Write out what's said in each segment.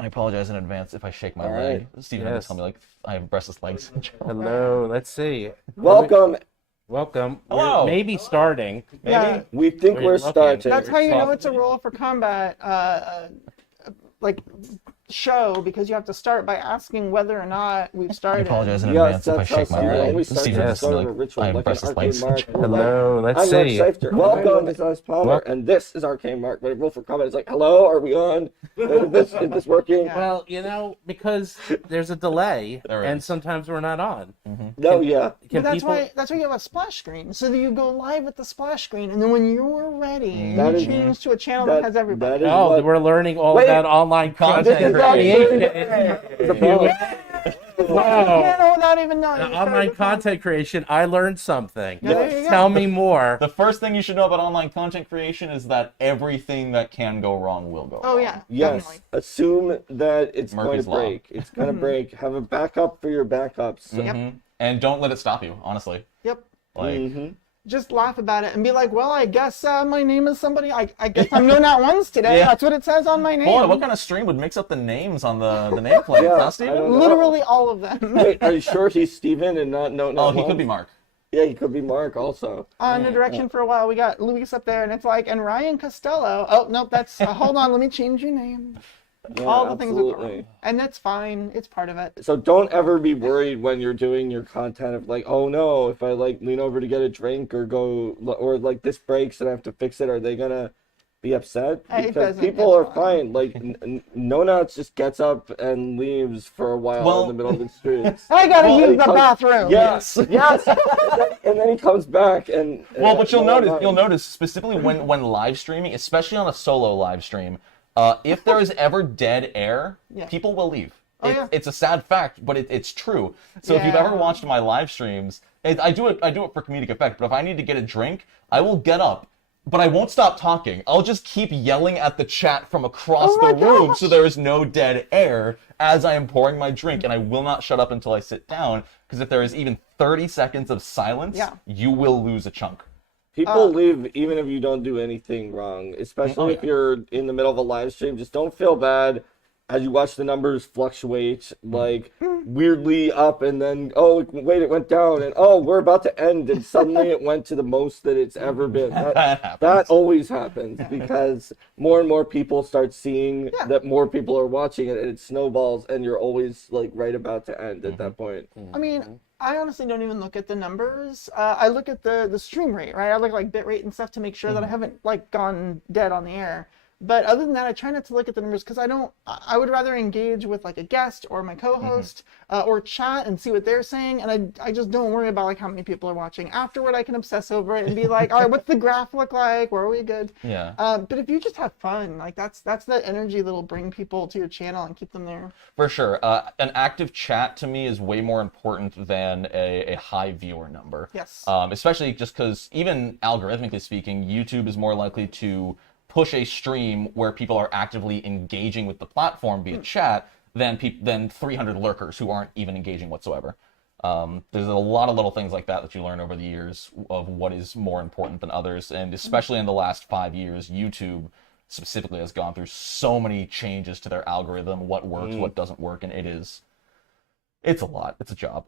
I apologize in advance if I shake my All leg. right. Steven had to tell me like I have restless leg syndrome. Hello, let's see. Welcome. Welcome. Hello. We're maybe starting. Maybe. Yeah. We think We're we're looking. starting. That's how you know it's a roll for combat, like show, because you have to start by asking whether or not we've I started. apologize in Yes, advance if I that's how shake my Steven leg. always starts Steven his has to tell sort me of a ritual, I have like an restless leg arcane mark. syndrome. Hello, let's I'm see. Seifter. Welcome, this is Palmer, and this is Arcane Mark. But roll for combat. It's like, hello, are we on? Is this working? Yeah. Well, you know, because there's a delay, There and is. sometimes we're not on. No, yeah. Can But people? that's why you have a splash screen, so that you go live with the splash screen, and then when you're ready, That you is- change to a channel that has everybody. That is Oh, what. we're learning all Wait. about online Content content creation. creation. The problem. Wow. Yeah, without even knowing. You Online started the- content creation, I learned something. Yeah, there you go. Tell me more. The first thing you should know about online content creation is that everything that can go wrong will go Oh wrong. yeah. Yes. Definitely. Assume that it's Murphy's going to Law. break. It's going to break. Have a backup for your backups. Yep. And don't let it stop you, honestly. Yep. Like, Just laugh about it and be like, well, I guess my name is somebody. I guess I'm known at once today. Yeah. That's what it says on my name. boy, what kind of stream would mix up the names on the nameplate? Yeah, huh, I don't Steven? know. Literally all of them. Wait, are you sure he's Steven and not no? Oh, he could be Mark. Yeah, he could be Mark also. On the direction for a while, we got Luis up there, and it's like, and Ryan Costello. Oh, nope, that's, hold on, let me change your name. Yeah, All the things that go absolutely. wrong. And that's fine. It's part of it. So don't ever be worried when you're doing your content of like, oh no, if I like lean over to get a drink or go or like this breaks and I have to fix it, are they gonna be upset? It Because doesn't, people are it's fine. fine. Like No Nuts just gets up and leaves for a while Well- in the middle of the streets. I gotta Well, use he the comes- bathroom. Yes, yes. And then he comes back and Well, but you'll no notice, one you'll minds. notice specifically when live streaming, especially on a solo live stream, if there is ever dead air, Yeah. people will leave. Oh, yeah. It's a sad fact, but it's true. So if you've Yeah. ever watched my live streams, I do it for comedic effect. But if I need to get a drink, I will get up, but I won't stop talking. I'll just keep yelling at the chat from across Oh my the room, gosh. so there is no dead air as I am pouring my drink, and I will not shut up until I sit down. Because if there is even 30 seconds of silence, Yeah. you will lose a chunk. People leave even if you don't do anything wrong, especially if you're in the middle of a live stream. Just don't feel bad as you watch the numbers fluctuate, like weirdly up and then, oh, wait, it went down, and oh, we're about to end, and suddenly it went to the most that it's ever been. That happens. That always happens because more and more people start seeing that more people are watching it, and it snowballs, and you're always like right about to end at that point. I mean, I honestly don't even look at the numbers. I look at the stream rate, right? I look at like bit rate and stuff to make sure that I haven't like gone dead on the air. But other than that, I try not to look at the numbers because I would rather engage with like a guest or my co-host or chat and see what they're saying. And I just don't worry about like how many people are watching. Afterward, I can obsess over it and be like, all right, what's the graph look like? Where are we good? Yeah. But if you just have fun, like that's the energy that'll bring people to your channel and keep them there. For sure. An active chat to me is way more important than a high viewer number. Yes. Especially just because even algorithmically speaking, YouTube is more likely to push a stream where people are actively engaging with the platform via chat than 300 lurkers who aren't even engaging whatsoever. There's a lot of little things like that you learn over the years of what is more important than others, and especially in the last 5 years, YouTube specifically has gone through so many changes to their algorithm, what works, what doesn't work, and it's a lot. It's a job.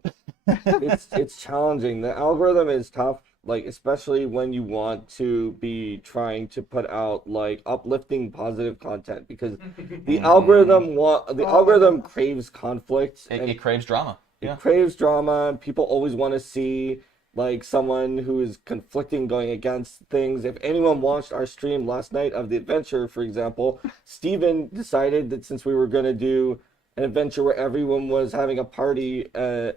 It's challenging. The algorithm is tough, like especially when you want to be trying to put out like uplifting positive content because the algorithm craves conflict and It craves drama. Yeah. it craves drama. People always want to see like someone who is conflicting going against things. If anyone watched our stream last night of the adventure, for example, Steven decided that since we were going to do an adventure where everyone was having a party,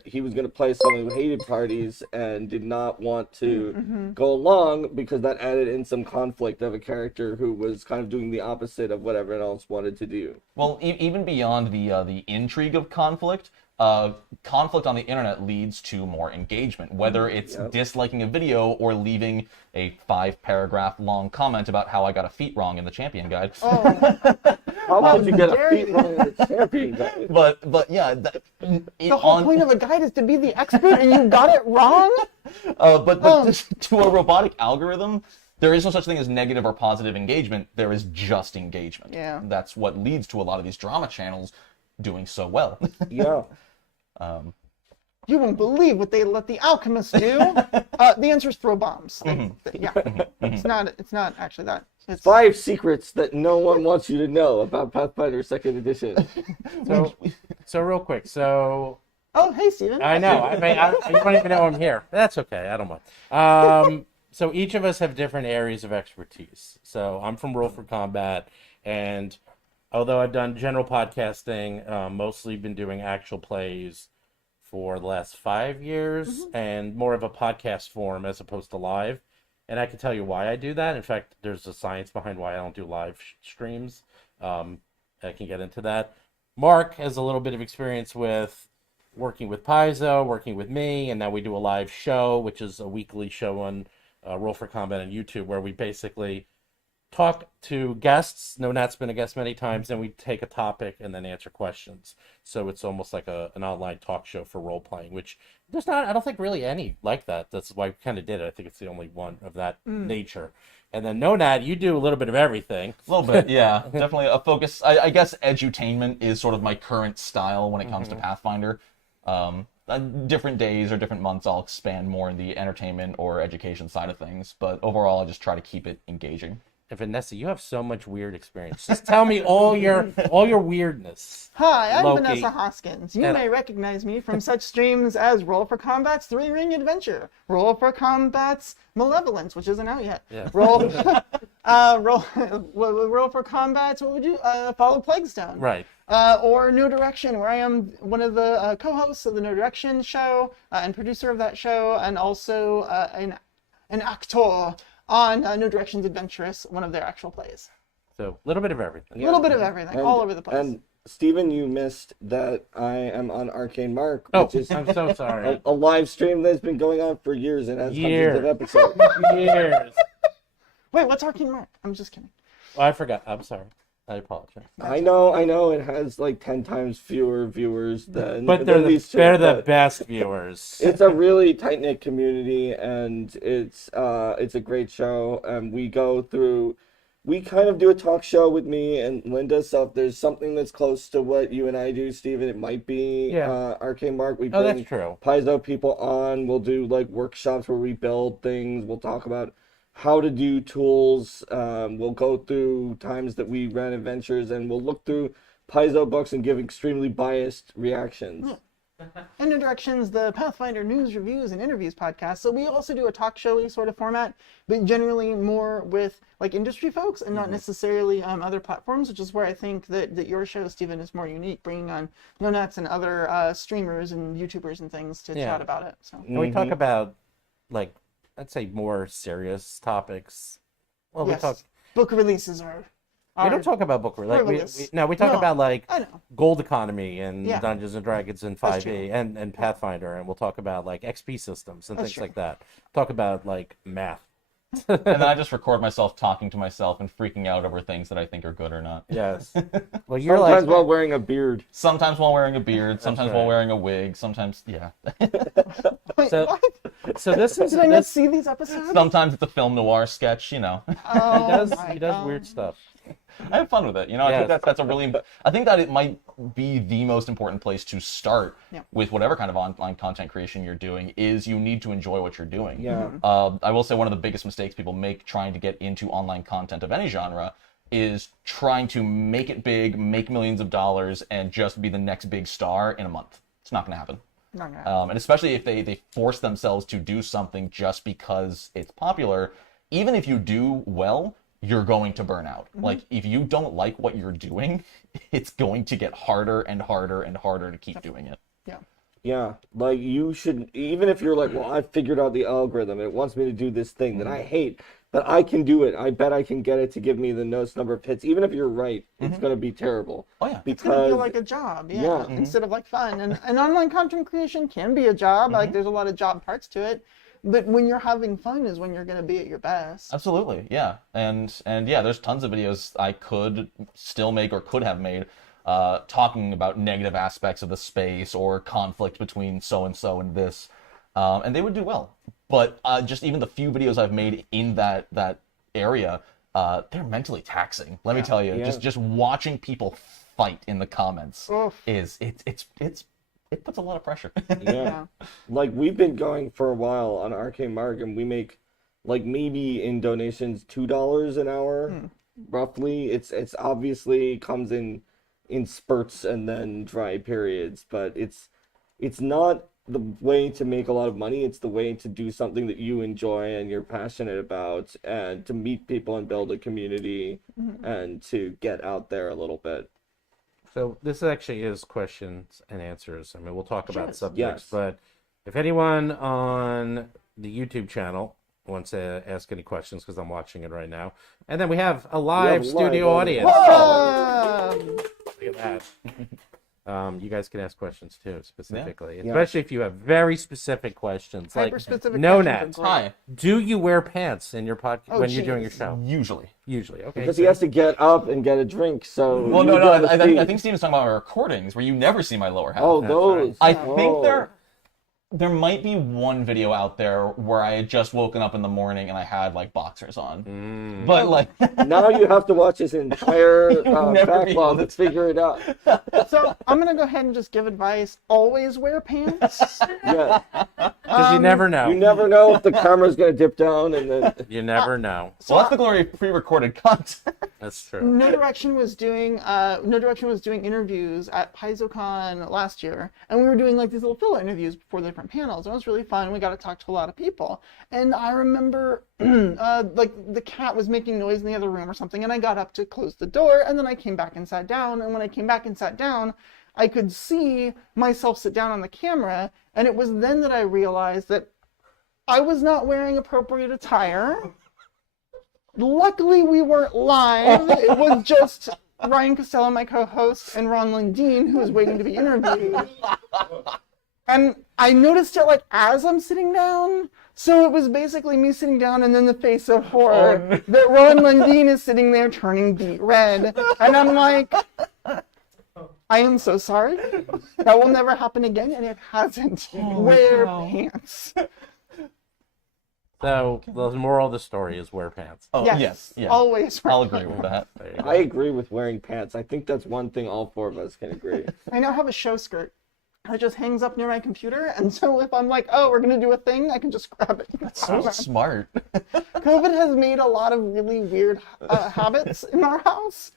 he was going to play someone who hated parties and did not want to go along because that added in some conflict of a character who was kind of doing the opposite of what everyone else wanted to do. Well, even beyond the intrigue of conflict, conflict on the internet leads to more engagement, whether it's disliking a video or leaving a 5-paragraph long comment about how I got a feat wrong in the champion guide. How could you get a dare feat you. wrong in the champion guide? But yeah, The whole point of a guide is to be the expert, and you got it wrong. but to a robotic algorithm, there is no such thing as negative or positive engagement. There is just engagement. Yeah. That's what leads to a lot of these drama channels doing so well. Yeah. You won't believe what they let the alchemists do. The answer is throw bombs. Yeah, it's not actually that. It's 5 secrets that no one wants you to know about Pathfinder 2nd Edition. So real quick. So Oh, hey, Steven. I know. I mean, you don't even know I'm here. That's okay. I don't mind. So each of us have different areas of expertise. So I'm from Roll for Combat, and although I've done general podcasting, mostly been doing actual plays for the last 5 years, and more of a podcast form as opposed to live. And I can tell you why I do that. In fact, there's a science behind why I don't do live streams. I can get into that. Mark has a little bit of experience with working with Paizo, working with me, and now we do a live show, which is a weekly show on Roll for Combat on YouTube, where we basically talk to guests. No, Nat's been a guest many times, and we take a topic and then answer questions. So it's almost like an online talk show for role playing, which there's not, I don't think, really any like that. That's why we kind of did it. I think it's the only one of that nature. And then No Nat, you do a little bit of everything. A little bit, yeah. Definitely a focus. I guess edutainment is sort of my current style when it comes to Pathfinder. Different days or different months, I'll expand more in the entertainment or education side of things. But overall, I just try to keep it engaging. And Vanessa, you have so much weird experience. Just tell me all your weirdness. Hi, I'm Loki. Vanessa Hoskins. You And- may recognize me from such streams as Roll for Combat's 3-Ring Adventure, Roll for Combat's Malevolence, which isn't out yet. Yeah. Roll for Combat's, what would you, Follow Plaguestone. Right. Or No Direction, where I am one of the co-hosts of the No Direction show and producer of that show, and also an actor on No Direction's Adventurous, one of their actual plays. So a little bit of everything. A little bit of everything, all over the place. And Steven, you missed that I am on Arcane Mark, Oh, which is I'm so sorry. a live stream that's been going on for years and has Years. hundreds of episodes. Years. Wait, what's Arcane Mark? I'm just kidding. Oh, I forgot. I'm sorry. I apologize. I know, it has like 10 times fewer viewers than But they're than the, these two, they're the but best viewers. It's a really tight-knit community, and it's a great show. And we kind of do a talk show with me and Linda. So if there's something that's close to what you and I do, Steven, it might be Yeah. Arcane Mark. We Oh, bring that's true. Paizo people on. We'll do like workshops where we build things. We'll talk about how to do tools. We'll go through times that we ran adventures, and we'll look through Paizo books and give extremely biased reactions. And No Direction's the Pathfinder news, reviews, and interviews podcast. So we also do a talk showy sort of format, but generally more with like industry folks and not necessarily other platforms, which is where I think that your show, Steven, is more unique, bringing on No Nuts and other streamers and YouTubers and things to Yeah. chat about it. So And we talk about, like, I'd say more serious topics. Well, yes, we talk. book releases are. We don't talk about book like we frivolous. we talk No, about like I know. gold economy and Yeah. Dungeons and Dragons and That's 5e and Pathfinder, and we'll talk about like XP systems and That's things true. like that. Talk about like math. And then I just record myself talking to myself and freaking out over things that I think are good or not. Yes. Well, you're Sometimes like while wearing a beard. Sometimes while wearing a beard, sometimes while right. wearing a wig, sometimes, yeah. Wait, So- what? so. This is Did I not this, see these episodes? Sometimes it's a film noir sketch, you know. Oh, he does weird stuff. I have fun with it. You know, I think Yes. that's a really. I think that it might be the most important place to start with whatever kind of online content creation you're doing. Is you need to enjoy what you're doing. Yeah. I will say one of the biggest mistakes people make trying to get into online content of any genre is trying to make it big, make millions of dollars, and just be the next big star in a month. It's not going to happen. Not gonna happen. And especially if they force themselves to do something just because it's popular, even if you do well, you're going to burn out. Like, if you don't like what you're doing, it's going to get harder and harder and harder to keep doing it. Yeah. Yeah, like you should, even if you're like, well, I figured out the algorithm, it wants me to do this thing that I hate, but I can do it. I bet I can get it to give me the most number of hits. Even if you're right, it's going to be terrible. Oh, yeah. It's gonna feel Because like a job, yeah, Yeah. instead of like fun. And online content creation can be a job. Like there's a lot of job parts to it. But when you're having fun is when you're gonna be at your best. Absolutely, yeah. And yeah, there's tons of videos I could still make or could have made talking about negative aspects of the space or conflict between so-and-so and this. And they would do well. But just even the few videos I've made in that area, they're mentally taxing. Let me tell you, Yeah. just watching people fight in the comments Oof. it puts a lot of pressure. Yeah. Like we've been going for a while on Arcane Mark, and we make like maybe in donations $2 an hour, roughly. It's obviously comes in spurts and then dry periods, but it's not the way to make a lot of money. It's the way to do something that you enjoy and you're passionate about, and to meet people and build a community, and to get out there a little bit. So this actually is questions and answers. I mean, we'll talk about Yes. subjects, Yes. but if anyone on the YouTube channel wants to ask any questions, because I'm watching it right now, and then we have a live live studio audience. audience. Um, Look at that. You guys can ask questions too, specifically, Yeah. especially if you have very specific questions. Like, hyper-specific no questions net. are great. Hi. Do you wear pants in your podcast when you're doing your jeez. show? Usually. Usually, okay. Because he has to get up and get a drink, so Well, you no, gotta I see- think Steven's talking about our recordings where you never see my lower half. Oh, That's those. I think Oh. there might be one video out there where I had just woken up in the morning and I had like boxers on. But like Now you have to watch his entire You'll never be able backlog to to figure it out. So I'm gonna go ahead and just give advice. Always wear pants. Yeah. Because you never know. You never know if the camera's gonna dip down and then. You never know. so that's the glory of pre-recorded content. That's true. No Direction was doing interviews at PaizoCon last year, and we were doing like these little filler interviews before the different panels. It was really fun. We got to talk to a lot of people, and I remember like the cat was making noise in the other room or something, and I got up to close the door, and then I came back and sat down. And when I came back and sat down, I could see myself sit down on the camera, and it was then that I realized that I was not wearing appropriate attire. Luckily, we weren't live. It was just Ryan Costello, my co-host, and Ron Lundeen, who was waiting to be interviewed. And I noticed it like as I'm sitting down. So it was basically me sitting down and then the face of horror that Ron Lundeen is sitting there turning beet red. And I'm like, I am so sorry. That will never happen again, and it hasn't. Wear pants. So the moral of the story is wear pants. Oh yes, yeah. Always wear I'll agree with that. There you go. I agree with wearing pants. I think that's one thing all four of us can agree. I now have a show skirt that just hangs up near my computer, and so if I'm like, oh, we're gonna do a thing, I can just grab it. So smart. COVID has made a lot of really weird habits in our house.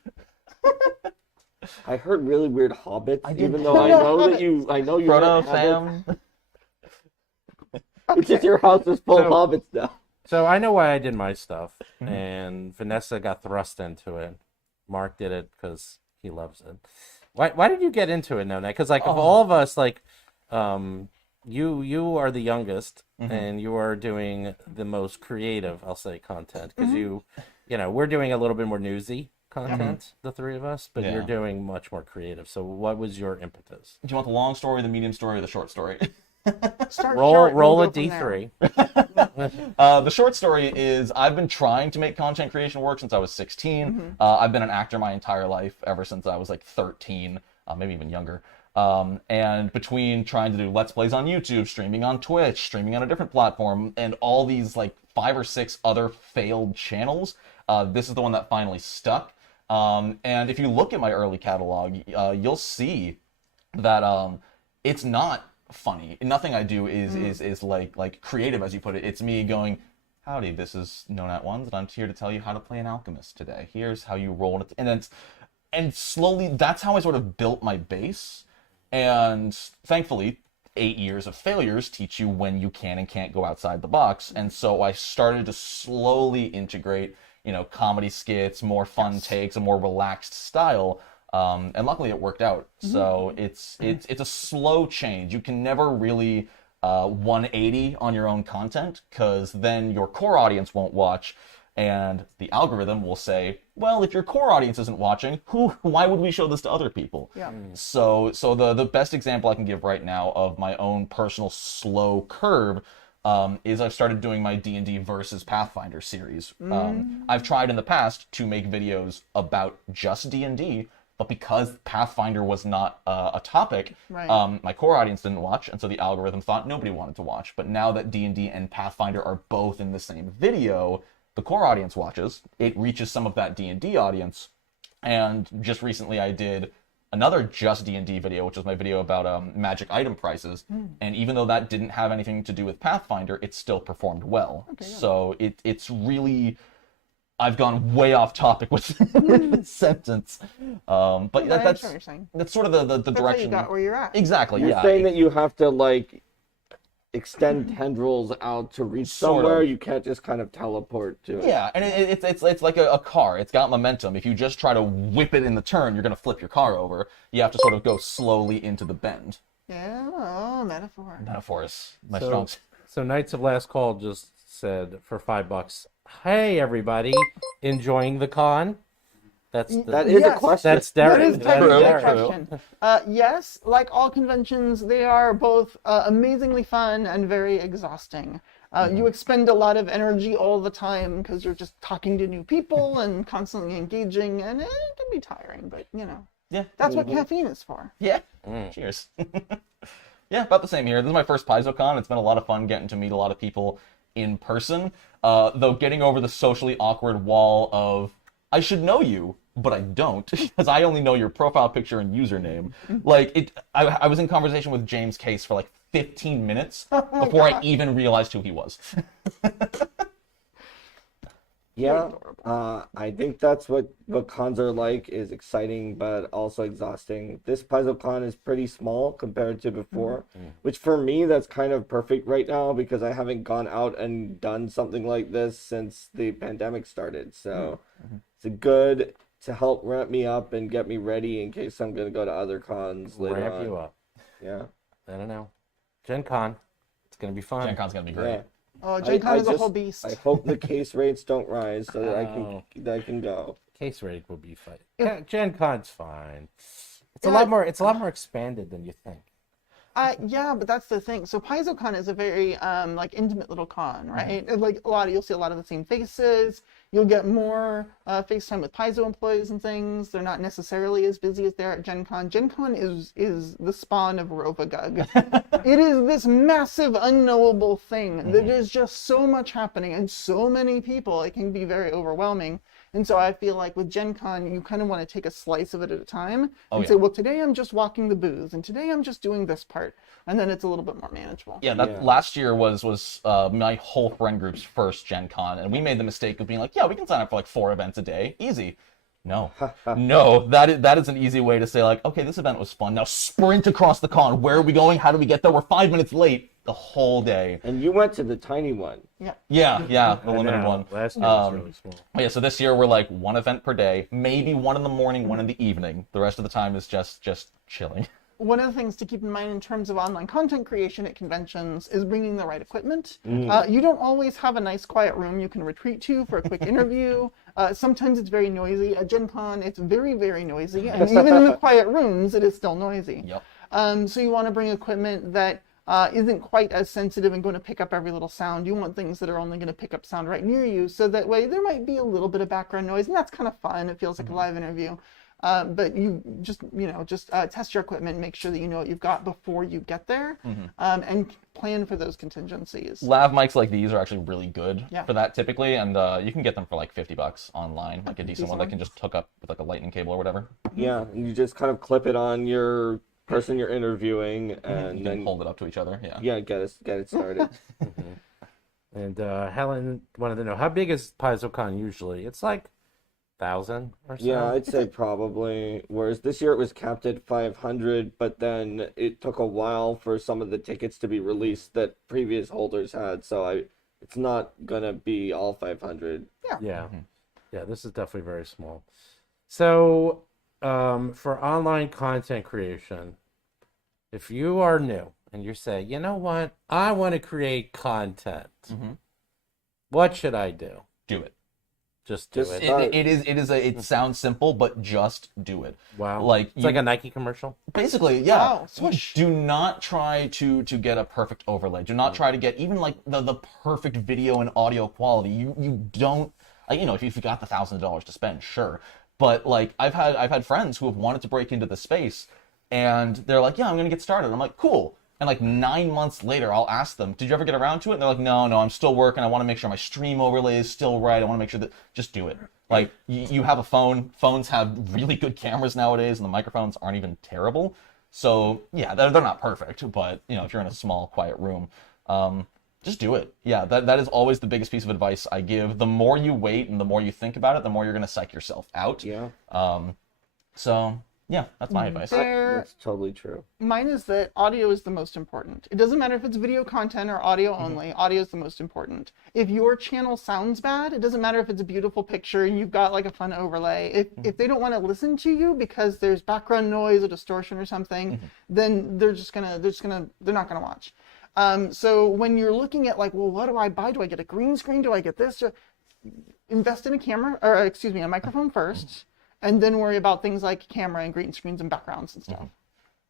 I heard really weird hobbits, even though No, I know hobbits. that I know you. Frodo, meant hobbits. Sam. It's just your house is full of So- hobbits now. So I know why I did my stuff, and Vanessa got thrust into it. Mark did it because he loves it. Why did you get into it, Nona? Because like of all of us, like, you are the youngest, and you are doing the most creative, I'll say, content because you know, we're doing a little bit more newsy content, the three of us, but you're Yeah. doing much more creative. So what was your impetus? Do you want the long story, the medium story, or the short story? Start Roll short and roll we'll a go from there. D3. The short story is I've been trying to make content creation work since I was 16. I've been an actor my entire life, ever since I was like 13, maybe even younger. And between trying to do Let's Plays on YouTube, streaming on Twitch, streaming on a different platform, and all these like 5 or 6 other failed channels, this is the one that finally stuck. And if you look at my early catalog, you'll see that it's not funny. Nothing I do is like creative, as you put it. It's me going, howdy, this is Nonat Ones, and I'm here to tell you how to play an alchemist today. Here's how you roll it. And slowly, that's how I sort of built my base. And thankfully, 8 years of failures teach you when you can and can't go outside the box. And so I started to slowly integrate, you know, comedy skits, more fun takes, a more relaxed style. And luckily it worked out. So it's a slow change. You can never really 180 on your own content, because then your core audience won't watch, and the algorithm will say, well, if your core audience isn't watching, why would we show this to other people? Yeah. So the best example I can give right now of my own personal slow curve is I've started doing my D&D versus Pathfinder series. I've tried in the past to make videos about just D&D, but because Pathfinder was not a topic, Right. my core audience didn't watch, and so the algorithm thought nobody wanted to watch. But now that D&D and Pathfinder are both in the same video, the core audience watches. It reaches some of that D&D audience. And just recently I did another just D&D video, which was my video about magic item prices. And even though that didn't have anything to do with Pathfinder, it still performed well. Okay, yeah. So it's really... I've gone way off topic with this sentence. But that's sort of the That's direction. how you got where you're at. Exactly, You're yeah. saying that you have to, like, extend tendrils out to reach somewhere. You can't just kind of teleport to it. Yeah, and it's like a car. It's got momentum. If you just try to whip it in the turn, you're going to flip your car over. You have to sort of go slowly into the bend. Yeah, oh, metaphor. Metaphors, my strong. So Knights of Last Call just said for $5, hey everybody, enjoying the con? That is Yes. a question. That's Derek. That is technically a True. question. Yes, like all conventions, they are both amazingly fun and very exhausting. You expend a lot of energy all the time because you're just talking to new people and constantly engaging, and it can be tiring, but you know. Yeah. That's what caffeine is for. Yeah. Cheers. Yeah, about the same here. This is my first PaizoCon. It's been a lot of fun getting to meet a lot of people in person. Though getting over the socially awkward wall of, I should know you, but I don't, because I only know your profile picture and username. Like, I was in conversation with James Case for like 15 minutes before I even realized who he was. Yeah, I think that's what cons are like, is exciting but also exhausting. This PaizoCon is pretty small compared to before, which for me, that's kind of perfect right now because I haven't gone out and done something like this since the pandemic started. So it's good to help ramp me up and get me ready in case I'm going to go to other cons later on. Ramp you up. Yeah. I don't know. Gen Con. It's going to be fun. Gen Con's going to be great. Yeah. Oh, Gen Con is a whole beast. I hope the case rates don't rise so that I can go. Case rate will be fun. Yeah, Gen Con's fine. It's a lot more expanded than you think. Yeah, but that's the thing. So PaizoCon is a very like intimate little con, right? And, like you'll see a lot of the same faces. You'll get more FaceTime with Paizo employees and things. They're not necessarily as busy as they're at Gen Con. Gen Con is the spawn of Rovagug. It is this massive unknowable thing. There's just so much happening and so many people. It can be very overwhelming. And so I feel like with Gen Con, you kind of want to take a slice of it at a time and say, well, today I'm just walking the booth, and today I'm just doing this part. And then it's a little bit more manageable. Yeah, last year was my whole friend group's first Gen Con, and we made the mistake of being like, yeah, we can sign up for like 4 events a day. Easy. No. No, that is an easy way to say like, okay, this event was fun. Now sprint across the con. Where are we going? How do we get there? We're 5 minutes late the whole day. And you went to the tiny one. Yeah, the limited one. Last year was really small. Yeah, so this year we're like 1 event per day, maybe 1 in the morning, 1 in the evening. The rest of the time is just chilling. One of the things to keep in mind in terms of online content creation at conventions is bringing the right equipment. You don't always have a nice quiet room you can retreat to for a quick interview. Sometimes it's very noisy. At Gen Con, it's very, very noisy. And even in the quiet rooms, it is still noisy. Yep. So you want to bring equipment that isn't quite as sensitive and going to pick up every little sound. You want things that are only going to pick up sound right near you, so that way there might be a little bit of background noise, and that's kind of fun. It feels like a live interview. But you just test your equipment, make sure that you know what you've got before you get there, and plan for those contingencies. Lav mics like these are actually really good for that typically, and you can get them for like $50 online, like a decent one that can just hook up with like a lightning cable or whatever. Yeah, and you just kind of clip it on your person you're interviewing, and then hold it up to each other. Yeah, get it started. And Helen wanted to know, how big is PaizoCon usually? It's like 1,000 or so. Yeah, I'd say probably. Whereas this year it was capped at 500, but then it took a while for some of the tickets to be released that previous holders had. So it's not gonna be all 500. Yeah, this is definitely very small. So for online content creation, if you are new and you say, you know what, I want to create content, what should I do? Do it. Just do it. It sounds simple, but just do it. Wow. Like it's like a Nike commercial. Basically, yeah. Wow, swoosh. Do not try to get a perfect overlay. Do not try to get even like the perfect video and audio quality. You don't, like, if you got the $1,000 to spend, sure. But like I've had friends who have wanted to break into the space, and they're like, yeah, I'm gonna get started. I'm like, cool. And like 9 months later, I'll ask them, did you ever get around to it? And they're like, no, I'm still working. I want to make sure my stream overlay is still right. I want to make sure that, just do it. Like, you have a phone. Phones have really good cameras nowadays, and the microphones aren't even terrible. So, yeah, they're not perfect, but, you know, if you're in a small, quiet room, just do it. Yeah, that is always the biggest piece of advice I give. The more you wait and the more you think about it, the more you're going to psych yourself out. Yeah. So, yeah, that's my advice. That's totally true. Mine is that audio is the most important. It doesn't matter if it's video content or audio only. Audio is the most important. If your channel sounds bad, it doesn't matter if it's a beautiful picture and you've got like a fun overlay. If they don't want to listen to you because there's background noise or distortion or something, then they're not gonna watch. So when you're looking at like, well, what do I buy? Do I get a green screen? Do I get this? Invest in a microphone first. And then worry about things like camera and green screens and backgrounds and stuff.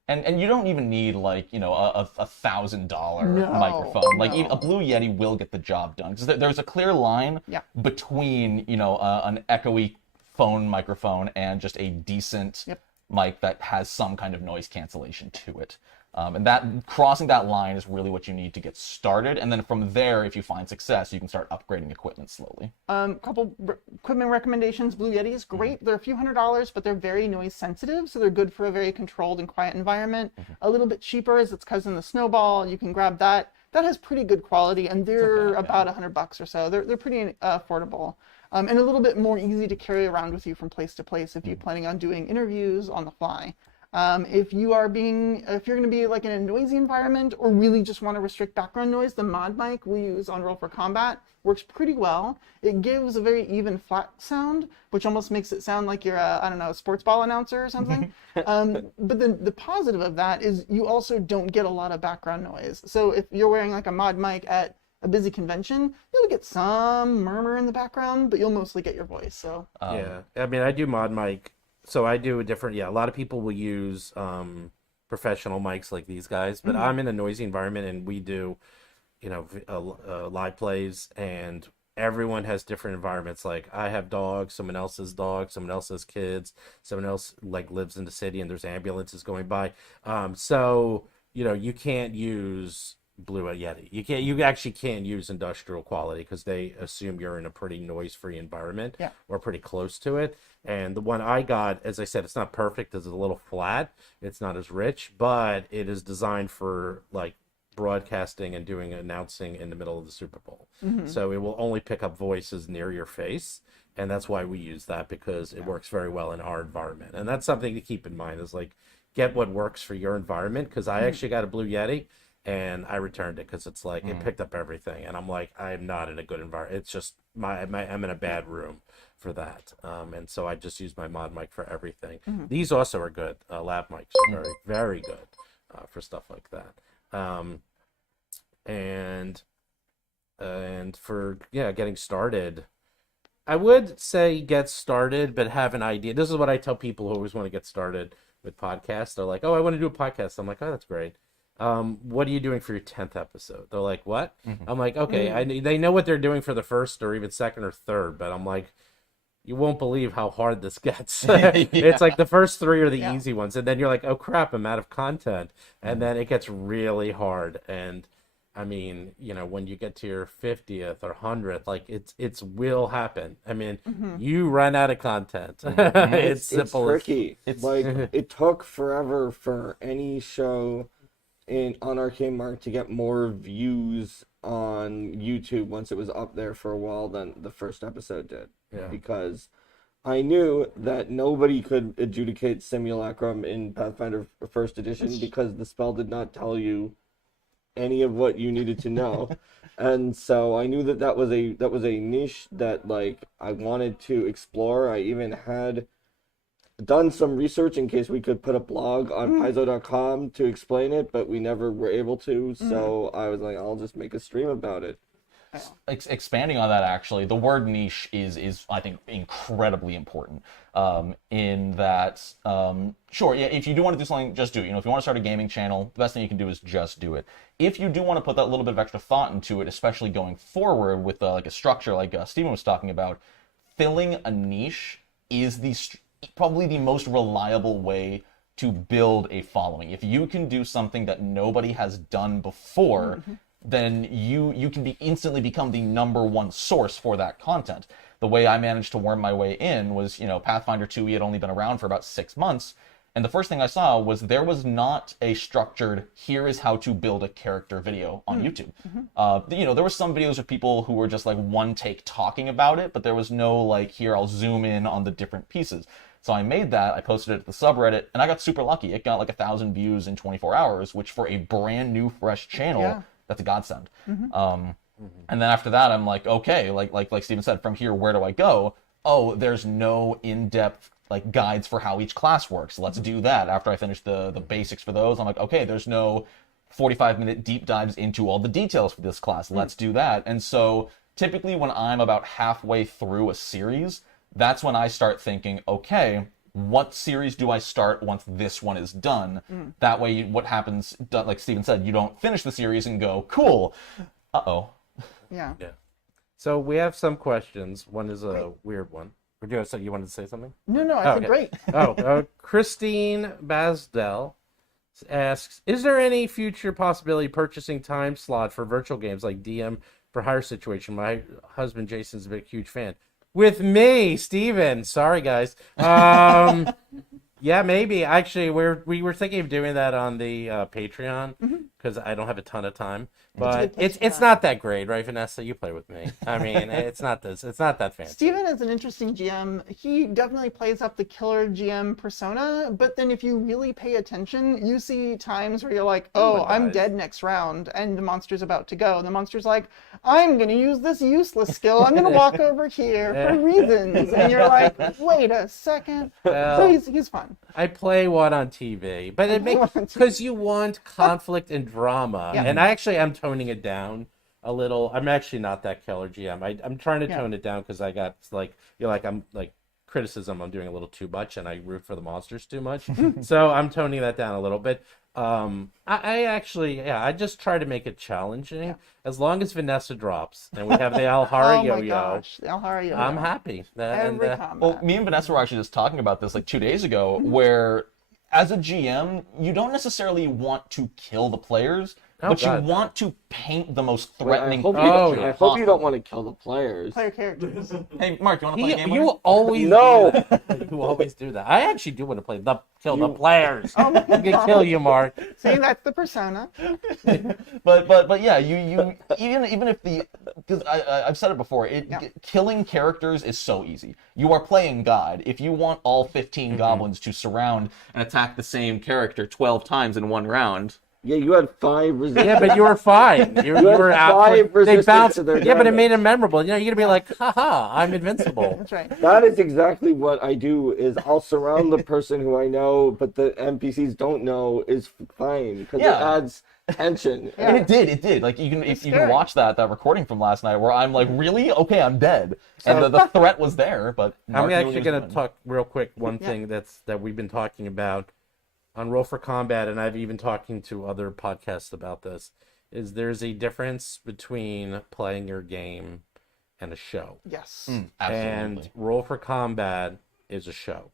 And you don't even need like, you know, a $1,000 microphone. Like even a Blue Yeti will get the job done, because there's a clear line between, you know, an echoey phone microphone and just a decent mic that has some kind of noise cancellation to it. And that crossing that line is really what you need to get started. And then from there, if you find success, you can start upgrading equipment slowly. Couple equipment recommendations. Blue Yeti is great. They're a few $100s, but they're very noise sensitive, so they're good for a very controlled and quiet environment. A little bit cheaper is its cousin, the Snowball. You can grab that. That has pretty good quality, and they're about $100 or so. They're pretty affordable. And a little bit more easy to carry around with you from place to place if you're planning on doing interviews on the fly. If you're going to be like in a noisy environment or really just want to restrict background noise, the mod mic we use on Roll for Combat works pretty well. It gives a very even flat sound, which almost makes it sound like you're a sports ball announcer or something. But then the positive of that is you also don't get a lot of background noise. So if you're wearing like a mod mic at a busy convention, you'll get some murmur in the background, but you'll mostly get your voice. So yeah, I mean, I do mod mic. So I do a different, a lot of people will use professional mics like these guys, but I'm in a noisy environment and we do, you know, live plays, and everyone has different environments. Like I have dogs, someone else has dogs, someone else has kids, someone else like lives in the city and there's ambulances going by. So, you know, you can't use Blue Yeti. You actually can't use industrial quality because they assume you're in a pretty noise-free environment or pretty close to it. And the one I got, as I said, it's not perfect. It's a little flat. It's not as rich, but it is designed for like broadcasting and doing announcing in the middle of the Super Bowl. So it will only pick up voices near your face. And that's why we use that, because it works very well in our environment. And that's something to keep in mind, is like, get what works for your environment. Because I actually got a Blue Yeti and I returned it because it's like it picked up everything, and I'm like, I'm not in a good environment. It's just I'm in a bad room for that, and so I just use my mod mic for everything. These also are good. Lab mics are very, very good for stuff like that. And for getting started, I would say get started, but have an idea. This is what I tell people who always want to get started with podcasts. They're like, oh, I want to do a podcast. I'm like, oh, that's great. What are you doing for your 10th episode? They're like, what? I'm like, okay, they know what they're doing for the first or even second or third, but I'm like, you won't believe how hard this gets. It's like the first 3 are the easy ones, and then you're like, oh crap, I'm out of content, and then it gets really hard. And I mean, you know, when you get to your 50th or 100th, like it's will happen. I mean, you run out of content. It's simple. It's tricky. It's like it took forever for any show on Arcade Mark to get more views on YouTube once it was up there for a while than the first episode did. Because I knew that nobody could adjudicate Simulacrum in Pathfinder First Edition because the spell did not tell you any of what you needed to know. And so I knew that was a niche that like I wanted to explore. I even had done some research in case we could put a blog on paizo.com to explain it, but we never were able to. So I was like, I'll just make a stream about it. Expanding on that, actually, the word niche is I think incredibly important. In that, sure, yeah, if you do want to do something, just do it. You know, if you want to start a gaming channel, the best thing you can do is just do it. If you do want to put that little bit of extra thought into it, especially going forward with like a structure like Steven was talking about, filling a niche is probably the most reliable way to build a following. If you can do something that nobody has done before, then you can instantly become the #1 source for that content. The way I managed to worm my way in was, Pathfinder 2, we had only been around for about 6 months. And the first thing I saw was there was not a structured, here is how to build a character video on YouTube. There were some videos of people who were just like one take talking about it, but there was no like, here, I'll zoom in on the different pieces. So I made that, I posted it to the subreddit, and I got super lucky. It got like 1,000 views in 24 hours, which for a brand new, fresh channel, that's a godsend. And then after that, I'm like, okay, like Steven said, from here, where do I go? Oh, there's no in-depth like guides for how each class works. Let's do that. After I finish the basics for those, I'm like, okay, there's no 45-minute deep dives into all the details for this class. Let's do that. And so typically when I'm about halfway through a series, that's when I start thinking, okay, what series do I start once this one is done? That way, what happens, like Steven said, you don't finish the series and go, cool, uh-oh. Yeah. So we have some questions. One is a weird one. So you wanted to say something? No, I think great. Christine Basdell asks, is there any future possibility purchasing time slot for virtual games like DM for hire situation? My husband Jason's a big, huge fan. With me, Steven. Sorry, guys. Yeah, maybe. Actually, we were thinking of doing that on the Patreon because I don't have a ton of time. But it's not that great, right, Vanessa? You play with me. I mean, it's not that fancy. Steven is an interesting GM. He definitely plays up the killer GM persona, but then if you really pay attention, you see times where you're like, oh, I'm dead next round, and the monster's about to go. And the monster's like, I'm going to use this useless skill. I'm going to walk over here for reasons. And you're like, wait a second. So he's fun. I play one on TV, but it makes because you want conflict and drama, and I actually am toning it down a little. I'm actually not that killer GM. I'm trying to tone it down because I got I'm criticism. I'm doing a little too much, and I root for the monsters too much. So I'm toning that down a little bit. I just try to make it challenging. As long as Vanessa drops and we have the Alhara yo-yo, the Alhara yo-yo. I'm happy. Well, me and Vanessa were actually just talking about this like 2 days ago, where as a GM, you don't necessarily want to kill the players, but you want to paint the most threatening. I hope you don't want to kill the players. Player characters. Hey, Mark, you want to play a game? You always No. do that. You always do that. I actually do want to kill the players. I'm gonna kill you, Mark. See, that's the persona. But yeah, you even if because I've said it before, killing characters is so easy. You are playing God. If you want all 15 goblins to surround and attack the same character 12 times in one round. Yeah, you had 5 resistance. Yeah, but you were fine. You were out. 5 They bounced. to their Yeah, but it damage. made it memorable. You're gonna be like, haha, I'm invincible. That's right. That is exactly what I do. Is I'll surround the person who I know, but the NPCs don't know is fine because it adds tension. And it did. Like you can watch that recording from last night where I'm like, really? Okay, I'm dead. And the threat was there, but I'm actually gonna talk real quick. One thing that we've been talking about on Roll for Combat, and I've even talking to other podcasts about this, is there's a difference between playing your game and a show. Yes. Absolutely. And Roll for Combat is a show.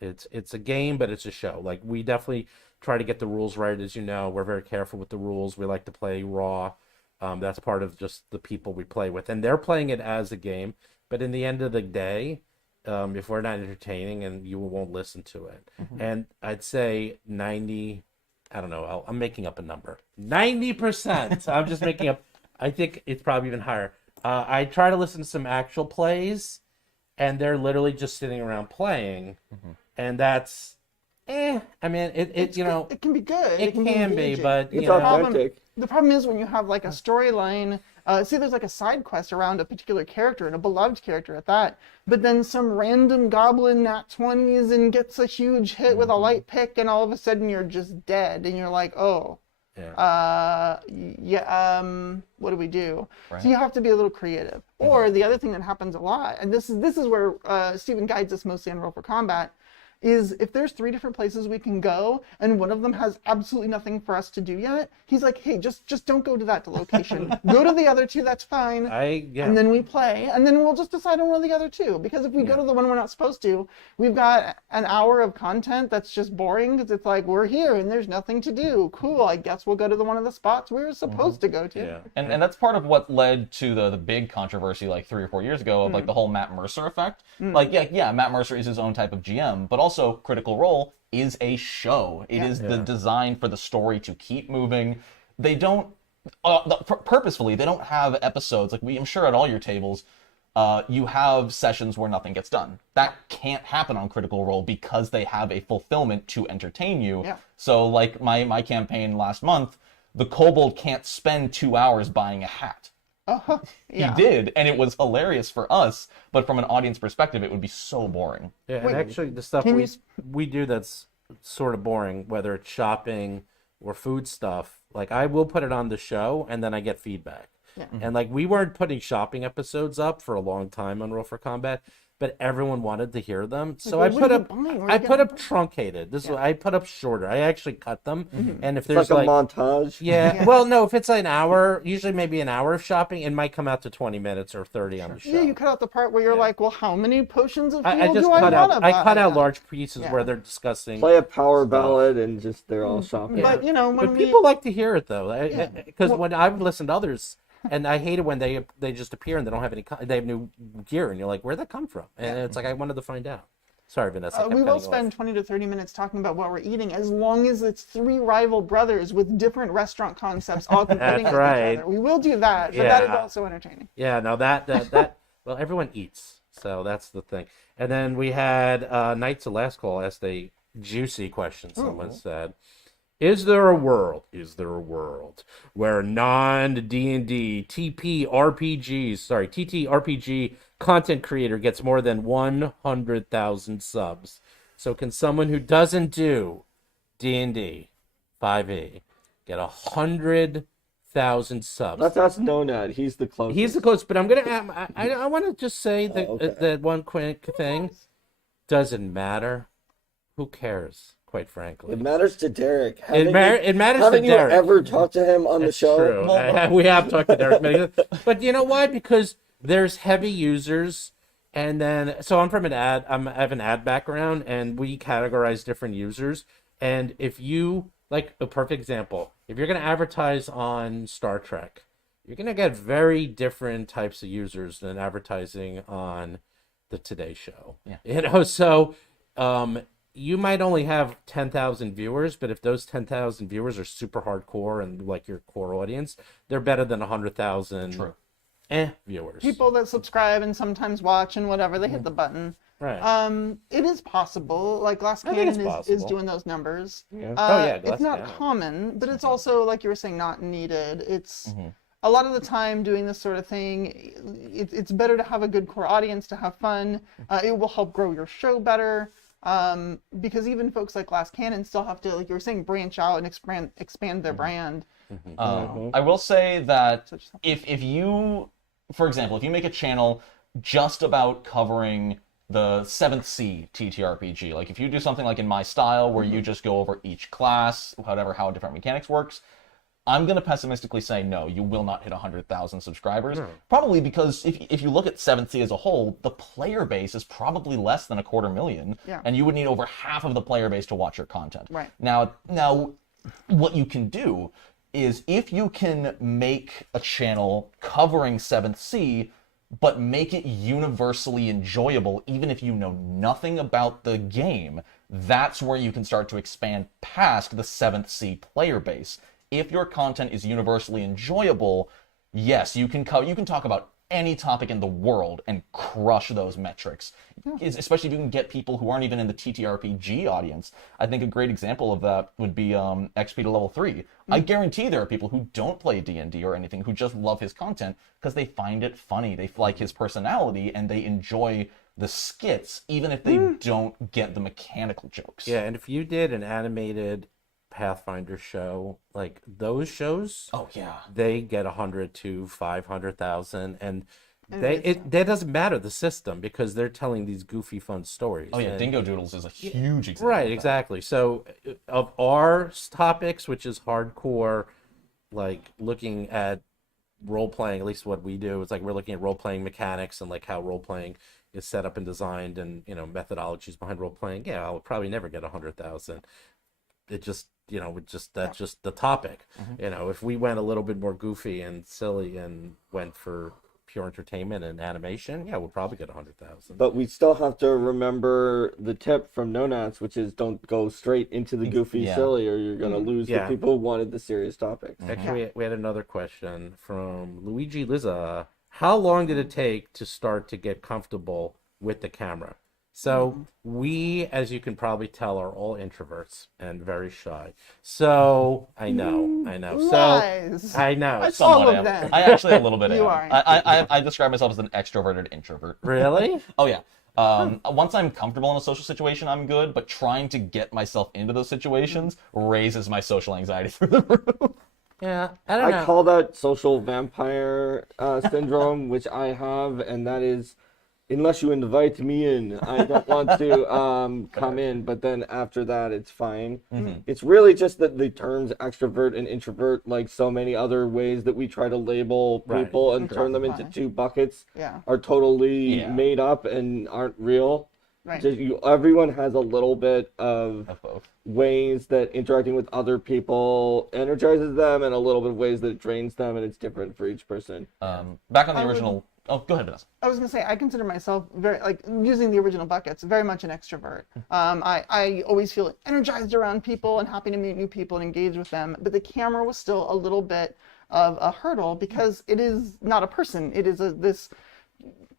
It's a game, but it's a show. Like, we definitely try to get the rules right, as you know. We're very careful with the rules. We like to play raw. That's part of just the people we play with. And they're playing it as a game, but in the end of the day, if we're not entertaining, and you won't listen to it. And I'd say 90, I don't know, I'm making up a number. 90%, I'm just making up, I think it's probably even higher. I try to listen to some actual plays, and they're literally just sitting around playing, and that's, I mean, it can be good. It can be, but, It's authentic. The problem is when you have like a storyline, say there's like a side quest around a particular character and a beloved character at that, but then some random goblin nat 20s and gets a huge hit with a light pick, and all of a sudden you're just dead, and you're like, oh, what do we do? Right. So you have to be a little creative. Or the other thing that happens a lot, and this is where Stephen guides us mostly on Roll for Combat, is if there's 3 different places we can go and one of them has absolutely nothing for us to do yet, he's like, hey, just don't go to that location. Go to the other 2, that's fine. And then we play, and then we'll just decide on one of the other 2. Because if we go to the one we're not supposed to, we've got an hour of content that's just boring because it's like, we're here and there's nothing to do. Cool, I guess we'll go to one of the spots we were supposed to go to. Yeah. And that's part of what led to the big controversy like 3 or 4 years ago of like the whole Matt Mercer effect. Like, yeah, Matt Mercer is his own type of GM, but also Critical Role is a show. It is the design for the story to keep moving. They don't purposefully, they don't have episodes like I'm sure at all your tables you have sessions where nothing gets done. That can't happen on Critical Role because they have a fulfillment to entertain you. Yeah. So like my campaign last month, the kobold can't spend 2 hours buying a hat. He did, and it was hilarious for us, but from an audience perspective, it would be so boring. Yeah, and actually the stuff we do that's sort of boring, whether it's shopping or food stuff, like I will put it on the show and then I get feedback. Yeah. And like we weren't putting shopping episodes up for a long time on Roll for Combat, but everyone wanted to hear them. So I put up truncated. I put up shorter. I actually cut them. And if there's it's like a montage. Yeah. Well, no, if it's an hour, usually maybe an hour of shopping, it might come out to 20 minutes or 30 on the show. Yeah, you cut out the part where you're like, well, how many potions of I fuel just do I cut want out. to buy? I cut out large pieces where they're discussing. Play a power ballad and just they're all shopping. But you know, But people like to hear it though, because when I've listened to others, and I hate it when they just appear and they don't have they have new gear, and you're like, where'd that come from? And it's like I wanted to find out. Sorry, Vanessa. We will spend 20 to 30 minutes talking about what we're eating, as long as it's 3 rival brothers with different restaurant concepts all competing with each other. We will do that, but that is also entertaining. Yeah, no, that well, everyone eats, so that's the thing. And then we had Knights of Last Call asked a juicy question. Someone said, Is there a world where non-D&D TTRPG content creator gets more than 100,000 subs? So can someone who doesn't do D&D 5e get 100,000 subs? Let's ask Nonad. He's the closest. He's the closest, but I'm gonna. I want to just say that that one quick thing. Doesn't matter. Who cares? Quite frankly, it matters to Derek. It matters to Derek. Haven't you ever talked to him on the show? True. We have talked to Derek, but you know why? Because there's heavy users, and then so I'm from I have an ad background, and we categorize different users. And if you like a perfect example, if you're going to advertise on Star Trek, you're going to get very different types of users than advertising on the Today Show. Yeah. You know, so. You might only have 10,000 viewers, but if those 10,000 viewers are super hardcore and like your core audience, they're better than 100,000 viewers. People that subscribe and sometimes watch and whatever, they hit the button. Right. It is possible. Like Glass Cannon is doing those numbers. Yeah. It's not common, but it's also, like you were saying, not needed. It's a lot of the time doing this sort of thing, it's better to have a good core audience, to have fun. It will help grow your show better. Because even folks like Glass Cannon still have to, like you were saying, branch out and expand their brand. I will say that if you, for example, if you make a channel just about covering the 7th C TTRPG, like if you do something like in my style where you just go over each class, how different mechanics works, I'm going to pessimistically say no, you will not hit 100,000 subscribers. Probably because if you look at 7th C as a whole, the player base is probably less than 250,000, and you would need over half of the player base to watch your content. Right. Now, what you can do is if you can make a channel covering 7th C, but make it universally enjoyable, even if you know nothing about the game, that's where you can start to expand past the 7th C player base. If your content is universally enjoyable, yes, you can talk about any topic in the world and crush those metrics. Especially if you can get people who aren't even in the TTRPG audience. I think a great example of that would be XP to level 3. I guarantee there are people who don't play D&D or anything who just love his content because they find it funny. They like his personality and they enjoy the skits, even if they don't get the mechanical jokes. Yeah, and if you did an animated Pathfinder show, like those shows, oh yeah, they get 100 to 500,000, and That doesn't matter, the system, because they're telling these goofy, fun stories. Oh yeah, And- Dingo Doodles is a huge example. Right, of that. exactly. So, of our topics, which is hardcore, like looking at role playing, at least what we do, it's like we're looking at role playing mechanics and like how role playing is set up and designed, and methodologies behind role playing. Yeah, I'll probably never get 100,000. It just that's just the topic. If we went a little bit more goofy and silly and went for pure entertainment and animation, yeah, we'll probably get 100,000. But we still have to remember the tip from No Nats, which is don't go straight into the goofy silly, or you're going to lose the people who wanted the serious topics. Actually, we had another question from Luigi Liza. How long did it take to start to get comfortable with the camera? So we, as you can probably tell, are all introverts and very shy. So I know. Lies. So I know. That's Somewhat all of am. them. I actually a little bit You am. are. I describe myself as an extroverted introvert. Really? Oh yeah. Once I'm comfortable in a social situation, I'm good. But trying to get myself into those situations raises my social anxiety through the roof. Yeah, I don't know. I call that social vampire syndrome, which I have, and that is, unless you invite me in, I don't want to come in. But then after that, it's fine. It's really just that the terms extrovert and introvert, like so many other ways that we try to label people and turn them into two buckets, are totally made up and aren't real. Right. Just everyone has a little bit of both. ways that interacting with other people energizes them, and a little bit of ways that it drains them, and it's different for each person. Back on the original. Oh, go ahead, Vanessa. I was gonna say I consider myself very, like, using the original buckets, very much an extrovert. I always feel energized around people and happy to meet new people and engage with them. But the camera was still a little bit of a hurdle because it is not a person. It is this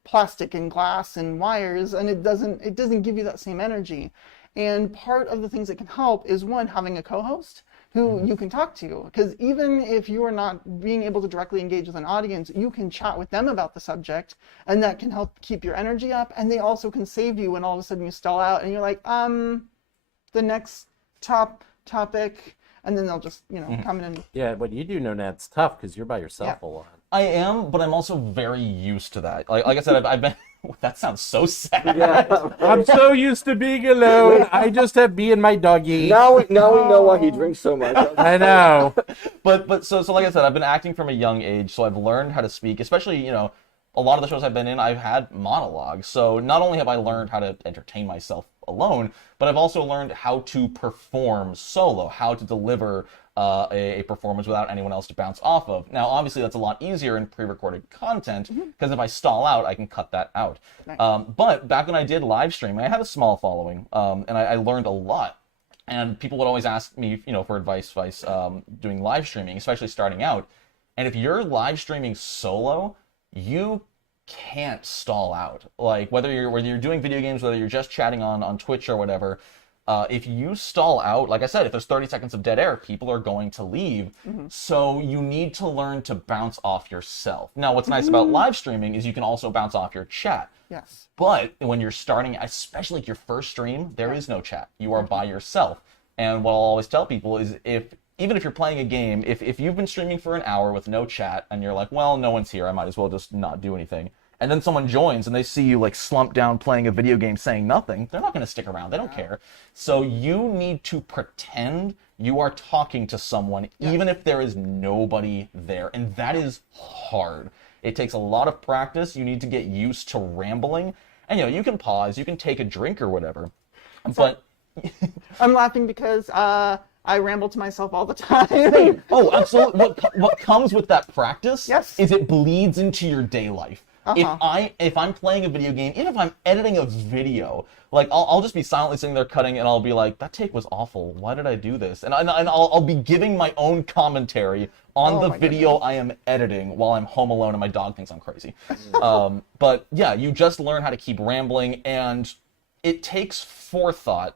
plastic and glass and wires, and it doesn't give you that same energy. And part of the things that can help is, one, having a co-host who you can talk to, because even if you are not being able to directly engage with an audience, you can chat with them about the subject, and that can help keep your energy up. And they also can save you when all of a sudden you stall out and you're like, the next topic, and then they'll just come in and Yeah, but you do know that's tough because you're by yourself a lot. I am, but I'm also very used to that. Like I said, I've been. That sounds so sad. I'm so used to being alone. I just have me and my doggy. Now we know why he drinks so much. I know. But so like I said, I've been acting from a young age, so I've learned how to speak. Especially, a lot of the shows I've been in, I've had monologues. So not only have I learned how to entertain myself alone, but I've also learned how to perform solo, how to deliver a performance without anyone else to bounce off of. Now, obviously, that's a lot easier in pre-recorded content, because if I stall out, I can cut that out. Nice. But back when I did live streaming, I had a small following, and I learned a lot. And people would always ask me, for advice doing live streaming, especially starting out. And if you're live streaming solo, you can't stall out. Like whether you're doing video games, whether you're just chatting on Twitch or whatever, if you stall out, like I said, if there's 30 seconds of dead air, people are going to leave. So you need to learn to bounce off yourself. Now, what's nice about live streaming is you can also bounce off your chat. Yes. But when you're starting, especially like your first stream, there is no chat. You are by yourself. And what I'll always tell people is even if you're playing a game, if you've been streaming for an hour with no chat and you're like, well, no one's here, I might as well just not do anything. And then someone joins and they see you like slump down playing a video game saying nothing, they're not going to stick around. They don't care. So you need to pretend you are talking to someone, even if there is nobody there. And that is hard. It takes a lot of practice. You need to get used to rambling. And, you can pause, you can take a drink or whatever. But I'm laughing because I ramble to myself all the time. Oh, absolutely. What comes with that practice Yes. is it bleeds into your day life. Uh-huh. If I'm playing a video game, even if I'm editing a video, like I'll just be silently sitting there cutting, and I'll be like, that take was awful. Why did I do this? And I'll be giving my own commentary on the video I am editing while I'm home alone and my dog thinks I'm crazy. But yeah, you just learn how to keep rambling, and it takes forethought.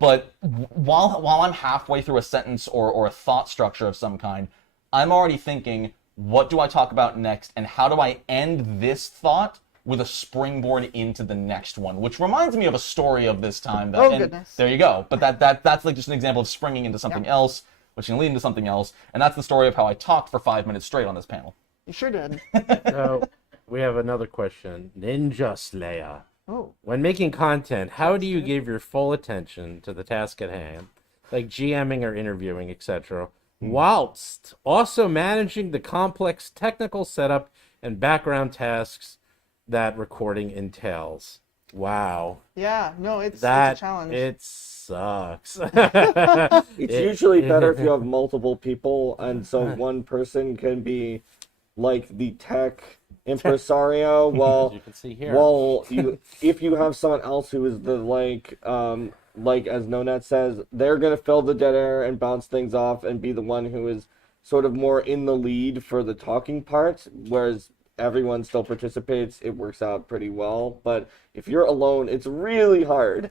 But while I'm halfway through a sentence or a thought structure of some kind, I'm already thinking, what do I talk about next, and how do I end this thought with a springboard into the next one? Which reminds me of a story of this time. Goodness. There you go. But that's like just an example of springing into something else, which can lead into something else. And that's the story of how I talked for 5 minutes straight on this panel. You sure did. So We have another question. Ninja Slayer. Oh. When making content, how do you give your full attention to the task at hand, like GMing or interviewing, etc., whilst also managing the complex technical setup and background tasks that recording entails? Wow. Yeah, no, it's a challenge. It sucks. It's usually better if you have multiple people, and so one person can be like the tech impresario, while you can see here. if you have someone else who is the like as Nonat says, they're gonna fill the dead air and bounce things off and be the one who is sort of more in the lead for the talking part, whereas everyone still participates. It works out pretty well. But if you're alone, it's really hard.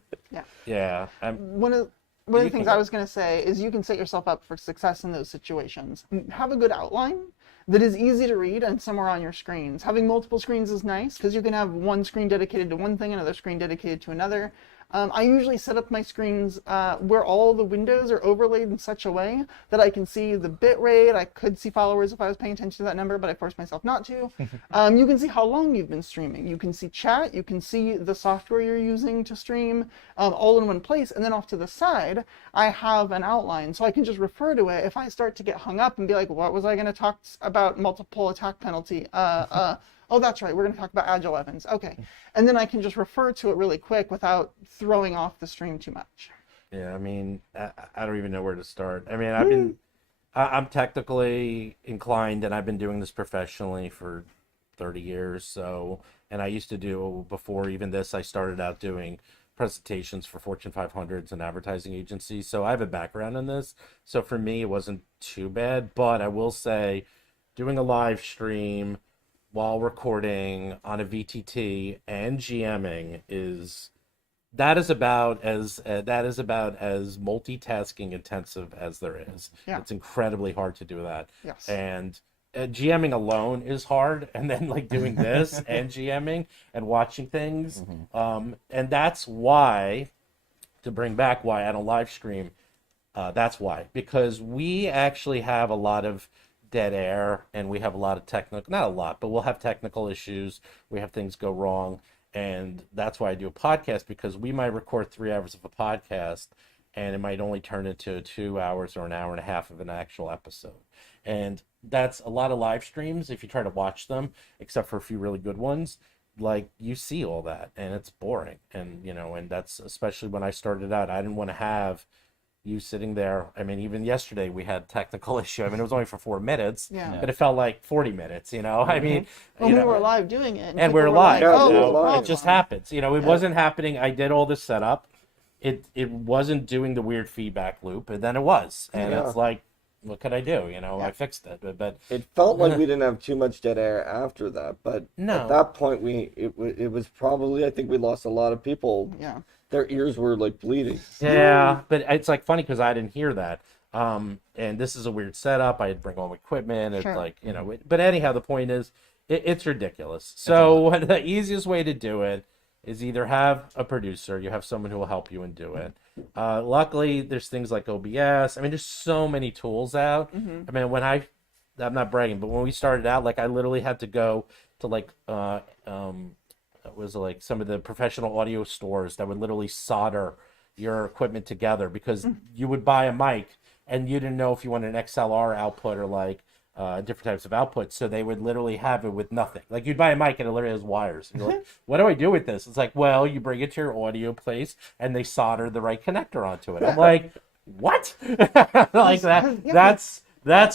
Yeah. One of the things I was going to say is you can set yourself up for success in those situations. Have a good outline that is easy to read and somewhere on your screens. Having multiple screens is nice because you can have one screen dedicated to one thing, another screen dedicated to another. I usually set up my screens where all the windows are overlaid in such a way that I can see the bit rate. I could see followers if I was paying attention to that number, but I forced myself not to. You can see how long you've been streaming. You can see chat. You can see the software you're using to stream all in one place. And then off to the side, I have an outline. So I can just refer to it. If I start to get hung up and be like, what was I going to talk about multiple attack penalty? Oh, that's right. We're going to talk about agile weapons. Okay. And then I can just refer to it really quick without throwing off the stream too much. Yeah, I mean, I don't even know where to start. I mean, I'm technically inclined, and I've been doing this professionally for 30 years. So, and I used to do, before even this, I started out doing presentations for Fortune 500s and advertising agencies. So I have a background in this. So for me, it wasn't too bad. But I will say, doing a live stream while recording on a VTT and GMing is about as multitasking intensive as there is. Yeah. It's incredibly hard to do that. Yes. And GMing alone is hard, and then like doing this and GMing and watching things, and that's why, to bring back why I don't live stream. That's why, because we actually have a lot of dead air, and we have a lot of not a lot, but we'll have technical issues. We have things go wrong, and that's why I do a podcast, because we might record 3 hours of a podcast and it might only turn into 2 hours or an hour and a half of an actual episode. And that's a lot of live streams. If you try to watch them, except for a few really good ones, like, you see all that and it's boring. And and that's, especially when I started out, I didn't want to have you sitting there. I mean, even yesterday we had technical issue. I mean, it was only for 4 minutes, but it felt like 40 minutes, I mean, we were live doing it. And we're live. Like, it just happens. It wasn't happening. I did all this setup. It wasn't doing the weird feedback loop, and then it was. And it's like, what could I do? I fixed it. But it felt like we didn't have too much dead air after that. But at that point, it was probably, I think we lost a lot of people. Yeah. Their ears were like bleeding. Yeah, but it's like funny because I didn't hear that. And this is a weird setup. I had to bring home equipment. It's like, but anyhow, the point is, it's ridiculous. So the easiest way to do it is either have a producer, you have someone who will help you and do it. Luckily, there's things like OBS. I mean, there's so many tools out. I mean, I'm not bragging, but when we started out, like, I literally had to go to like, it was like some of the professional audio stores that would literally solder your equipment together, because you would buy a mic and you didn't know if you wanted an XLR output or like different types of outputs. So they would literally have it with nothing. Like, you'd buy a mic and it literally has wires. And you're like, what do I do with this? It's like, well, you bring it to your audio place and they solder the right connector onto it. I'm like, what? Like that's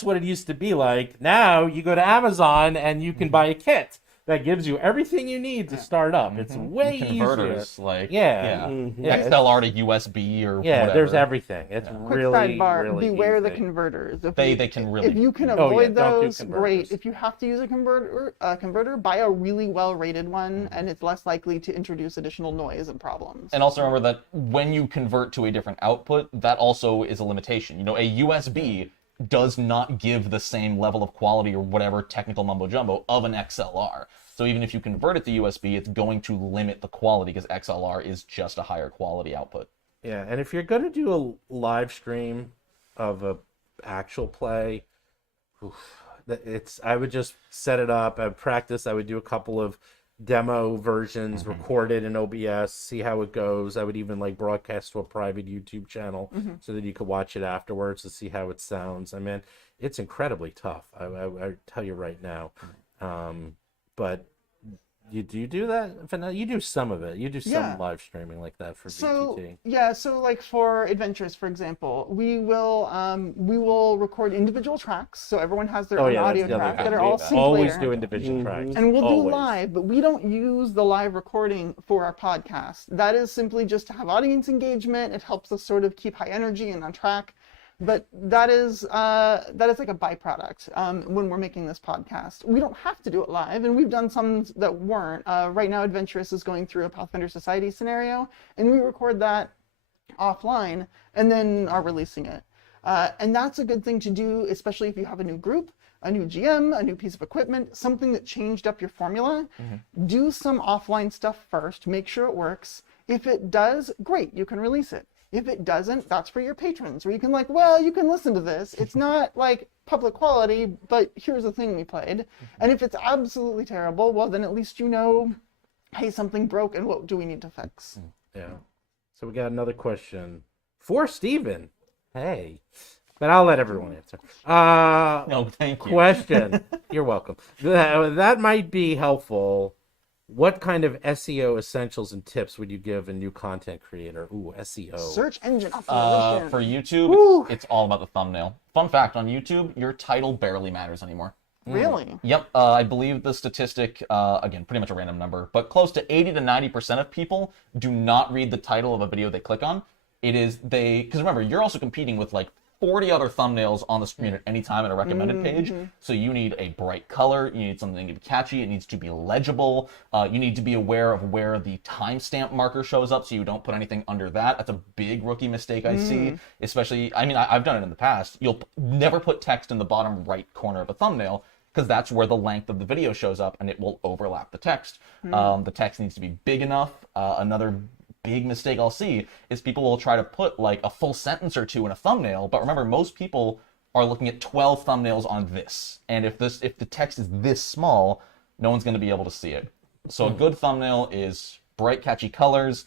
what it used to be like. Now you go to Amazon and you can buy a kit that gives you everything you need to start up. It's way converters, easier. like XLR to USB or whatever. There's everything. It's Quick really, sidebar, really beware easy. the converters. They can really. If you can avoid don't do those, converters. great. If you have to use a converter, buy a really well-rated one, and it's less likely to introduce additional noise and problems. And also remember that when you convert to a different output, that also is a limitation. A USB does not give the same level of quality or whatever technical mumbo jumbo of an XLR. So even if you convert it to USB, it's going to limit the quality because XLR is just a higher quality output. Yeah, and if you're going to do a live stream of a actual play, I would just set it up. I would practice. I would do a couple of demo versions, record it in OBS, see how it goes. I would even like broadcast to a private YouTube channel so that you could watch it afterwards to see how it sounds. I mean, it's incredibly tough. I tell you right now. But you do that? You do some of it. You do some live streaming like that for VTT. So like for adventures, for example, we will record individual tracks, so everyone has their own audio track that are all synced always later. Do individual tracks. And we'll do live, but we don't use the live recording for our podcast. That is simply just to have audience engagement. It helps us sort of keep high energy and on track. But that is like a byproduct when we're making this podcast. We don't have to do it live, and we've done some that weren't. Right now, Adventurous is going through a Pathfinder Society scenario, and we record that offline and then are releasing it. And that's a good thing to do, especially if you have a new group, a new GM, a new piece of equipment, something that changed up your formula. Do some offline stuff first, make sure it works. If it does, great, you can release it. If it doesn't, that's for your patrons, where you can you can listen to this. It's not like public quality, but here's the thing we played. And if it's absolutely terrible, well, then at least you know, hey, something broke, and what do we need to fix? Yeah. So we got another question for Steven. Hey. But I'll let everyone answer. No, thank you. Question. You're welcome. That might be helpful. What kind of SEO essentials and tips would you give a new content creator? Ooh, SEO. Search engine optimization. For YouTube, it's all about the thumbnail. Fun fact, on YouTube, your title barely matters anymore. Really? Yep. I believe the statistic, again, pretty much a random number, but close to 80 to 90% of people do not read the title of a video they click on. Because remember, you're also competing with like 40 other thumbnails on the screen at any time in a recommended page. So you need a bright color, you need something to be catchy, it needs to be legible, you need to be aware of where the timestamp marker shows up so you don't put anything under that. That's a big rookie mistake I see, especially, I've done it in the past. You'll never put text in the bottom right corner of a thumbnail because that's where the length of the video shows up and it will overlap the text. The text needs to be big enough. Another big mistake I'll see is people will try to put like a full sentence or two in a thumbnail, but remember, most people are looking at 12 thumbnails on this, and if the text is this small, no one's going to be able to see it. So a good thumbnail is bright, catchy colors,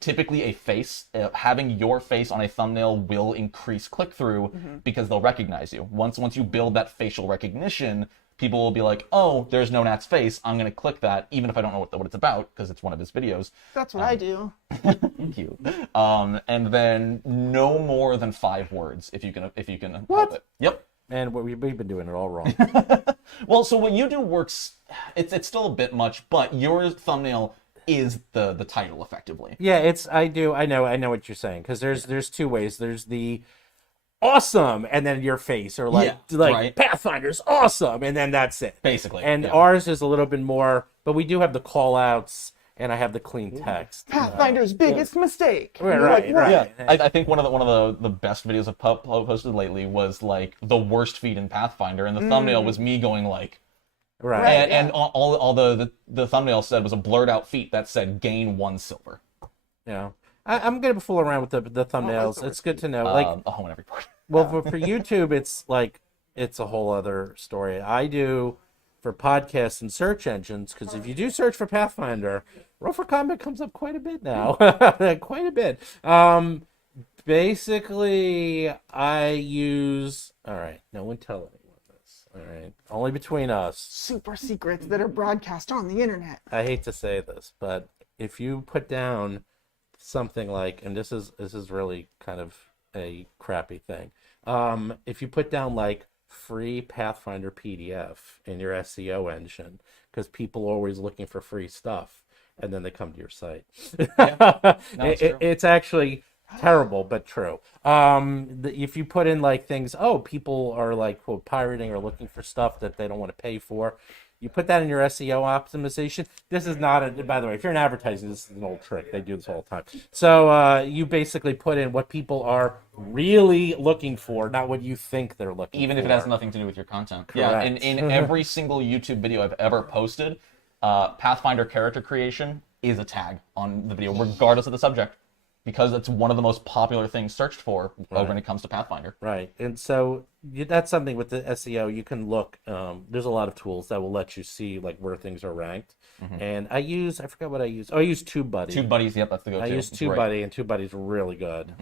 typically a face. Having your face on a thumbnail will increase click-through because they'll recognize you. Once you build that facial recognition, people will be like, oh, there's no Nat's face. I'm going to click that, even if I don't know what it's about, because it's one of his videos. That's what I do. Thank you. And then no more than 5 words, if you can help it. Yep. And we've been doing it all wrong. Well, so what you do works, it's still a bit much, but your thumbnail is the title, effectively. Yeah, I know what you're saying, because there's two ways. There's the awesome, and then your face, or right. Pathfinder's awesome, and then that's it. Basically. And ours is a little bit more, but we do have the call outs, and I have the clean text. Pathfinder's biggest mistake. Right. Yeah, I think one of the best videos I've posted lately was like the worst feed in Pathfinder, and the thumbnail was me going like, right, and all the thumbnail said was a blurred out feat that said gain 1 silver. Yeah. I'm gonna fool around with the thumbnails. It's good to know. Like a home in every part. Well, for YouTube, it's a whole other story. I do for podcasts and search engines, because if you do search for Pathfinder, Roll for Combat comes up quite a bit now. Quite a bit. Basically, I use... All right, no one tell anyone this. All right, only between us. Super secrets that are broadcast on the internet. I hate to say this, but if you put down something like, and this is really kind of a crappy thing. If you put down like free Pathfinder PDF in your SEO engine, because people are always looking for free stuff, and then they come to your site. Yeah. No, it's actually terrible, but true. If you put in like things, people are like, quote, pirating or looking for stuff that they don't want to pay for. You put that in your SEO optimization. This is not by the way, if you're in advertising, this is an old trick. They do this all the time. So you basically put in what people are really looking for, not what you think they're looking for. Even if it has nothing to do with your content. Correct. Yeah, in every single YouTube video I've ever posted, Pathfinder character creation is a tag on the video, regardless of the subject. because it's one of the most popular things searched for when it comes to Pathfinder. Right. And so that's something with the SEO. You can look, there's a lot of tools that will let you see like where things are ranked. And I forgot what I use. Oh, I use TubeBuddy. TubeBuddies, yep, that's the go-to. I use TubeBuddy, and TubeBuddy's really good.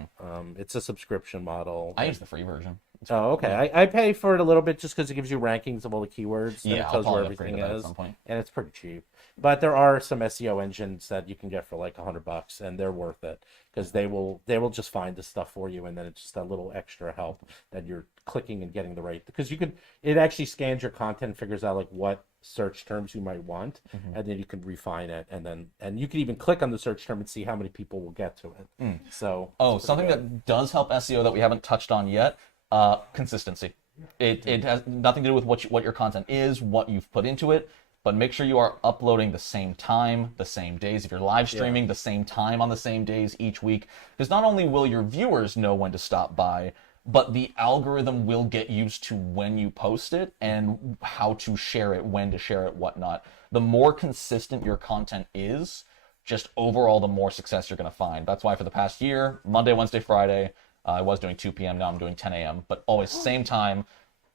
It's a subscription model. I use the free version. Oh, okay. I pay for it a little bit just because it gives you rankings of all the keywords. And Yeah, it tells I'll where probably everything upgrade to that at is. some point. And it's pretty cheap. But there are some SEO engines that you can get for like $100, and they're worth it because they will just find the stuff for you, and then it's just a little extra help that you're clicking and getting the right, because it actually scans your content and figures out like what search terms you might want, and then you can refine it, and you can even click on the search term and see how many people will get to it. So Something that does help SEO that we haven't touched on yet, consistency. It has nothing to do with what your content is, what you've put into it, but make sure you are uploading the same time, the same days. If you're live streaming, the same time on the same days each week, because not only will your viewers know when to stop by, but the algorithm will get used to when you post it and how to share it, when to share it, whatnot. The more consistent your content is, just overall, the more success you're going to find. That's why for the past year, Monday, Wednesday, Friday, I was doing 2 p.m., now I'm doing 10 a.m., but always same time,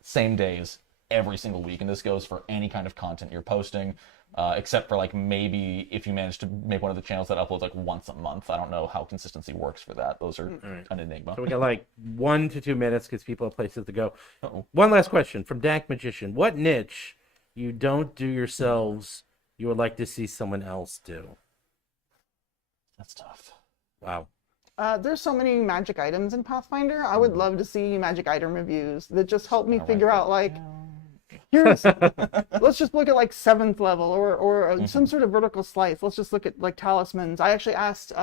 same days, every single week. And this goes for any kind of content you're posting, except for like maybe if you manage to make one of the channels that uploads like once a month. I don't know how consistency works for that. Those are an enigma. we got like 1 to 2 minutes because people have places to go. One last question from Dank Magician. What niche you don't do yourselves you would like to see someone else do? That's tough. Wow. There's so many magic items in Pathfinder. I would love to see magic item reviews that just help me figure out like, let's just look at like 7th level or some sort of vertical slice. Let's just look at like talismans. I actually asked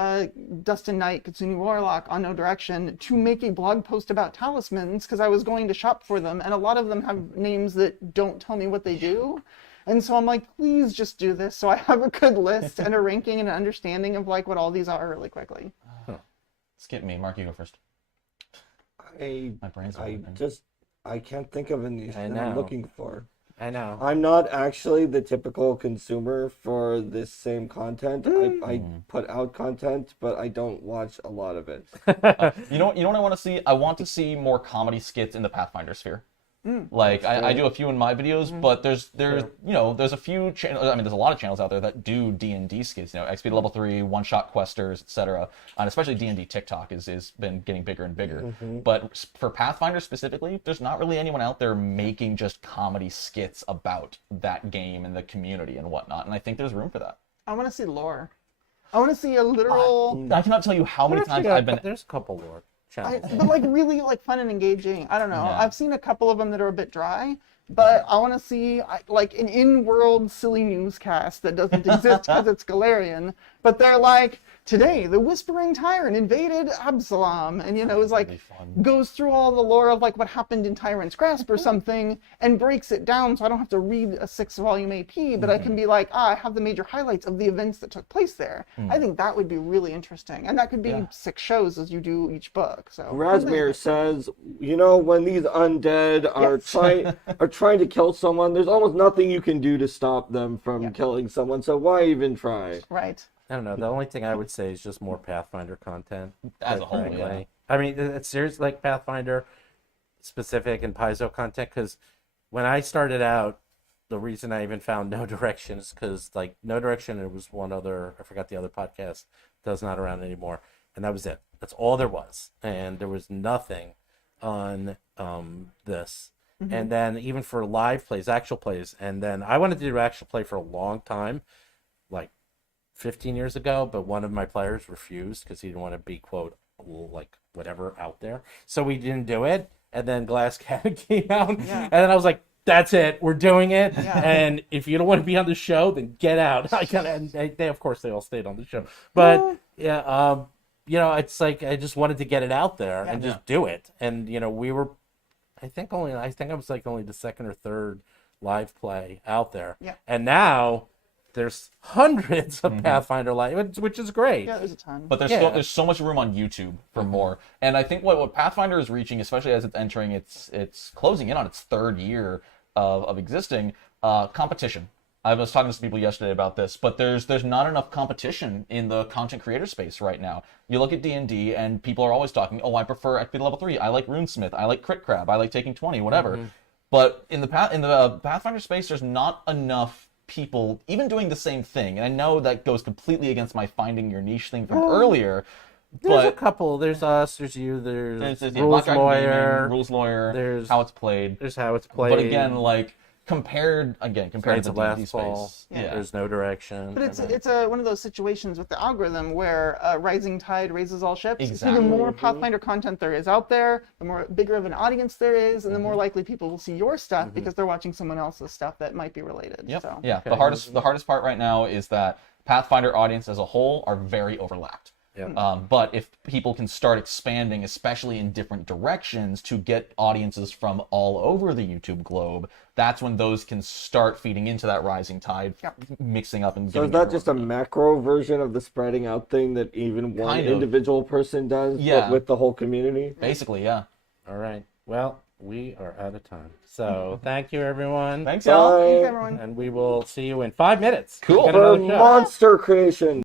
Dustin Knight, Katsuni Warlock on No Direction to make a blog post about talismans because I was going to shop for them, and a lot of them have names that don't tell me what they do. And so I'm like, please just do this so I have a good list and a ranking and an understanding of like what all these are really quickly. Skip me. Mark, you go first. My brain's I can't think of any that I'm looking for. I know. I'm not actually the typical consumer for this same content. I put out content, but I don't watch a lot of it. You know what I want to see? I want to see more comedy skits in the Pathfinder sphere. Like I do a few in my videos, but there's a few channels. I mean, there's a lot of channels out there that do D&D skits. XP to level 3, one-shot questers, etc. And especially D&D TikTok is been getting bigger and bigger. But for Pathfinder specifically, there's not really anyone out there making just comedy skits about that game and the community and whatnot. And I think there's room for that. I want to see lore. I want to see a literal. I cannot tell you how many times I've been. There's a couple lore. But like really like fun and engaging. I don't know. Yeah. I've seen a couple of them that are a bit dry, but I want to see like an in-world silly newscast that doesn't exist because it's Galarian. But they're like, today the Whispering Tyrant invaded Absalom, and it's like goes through all the lore of like what happened in Tyrant's Grasp or something, and breaks it down so I don't have to read a 6-volume AP, but I can be like, I have the major highlights of the events that took place there. I think that would be really interesting, and that could be 6 shows as you do each book. So Razmir says, when these undead are trying to kill someone, there's almost nothing you can do to stop them from killing someone. So why even try? Right. I don't know. The only thing I would say is just more Pathfinder content. As a whole, yeah. I mean, it's seriously like Pathfinder specific and Paizo content, because when I started out, the reason I even found No Direction is because, like, No Direction, it was one other, I forgot the other podcast, that's not around anymore, and that was it. That's all there was. And there was nothing on this. And then even for live plays, actual plays, and then I wanted to do actual play for a long time, like 15 years ago, but one of my players refused because he didn't want to be, quote, like whatever out there. So we didn't do it. And then Glass Cannon came out. And then I was like, that's it. We're doing it. And if you don't want to be on the show, then get out. And they, of course, they all stayed on the show. But it's like I just wanted to get it out there and just do it. And, we were, I think I was like only the second or third live play out there. And now there's hundreds of Pathfinder live, which is great. Yeah, there's a ton. But there's so much room on YouTube for more. And I think what Pathfinder is reaching, especially as it's entering it's closing in on its 3rd year of existing, competition. I was talking to some people yesterday about this, but there's not enough competition in the content creator space right now. You look at D&D, and people are always talking, oh, I prefer XP level 3, I like RuneSmith, I like Crit Crab, I like taking 20, whatever. But in the Pathfinder space, there's not enough people even doing the same thing. And I know that goes completely against my finding your niche thing from earlier. There's a But couple. There's us. There's you. There's Rules Rules Lawyer. Rules Lawyer. There's how it's played. There's how it's played. But again, like compared to Knights the of D&D Last Fall. space, yeah. There's no direction. But it's one of those situations with the algorithm where rising tide raises all ships. So Exactly. the more Pathfinder content there is out there, the more bigger of an audience there is, and the more likely people will see your stuff because they're watching someone else's stuff that might be related. Yep. So. Yeah. The hardest part right now is that Pathfinder audience as a whole are very overlapped. Yep. But if people can start expanding, especially in different directions, to get audiences from all over the YouTube globe, that's when those can start feeding into that rising tide, mixing up and. So is that just a macro version of the spreading out thing that even one Kind of. individual person does, Yeah. but with the whole community? Basically, yeah. All right. Well, we are out of time. So thank you, everyone. Thanks, y'all. Bye. Thanks, everyone. And we will see you in 5 minutes. Cool. We got another For show. monster creation.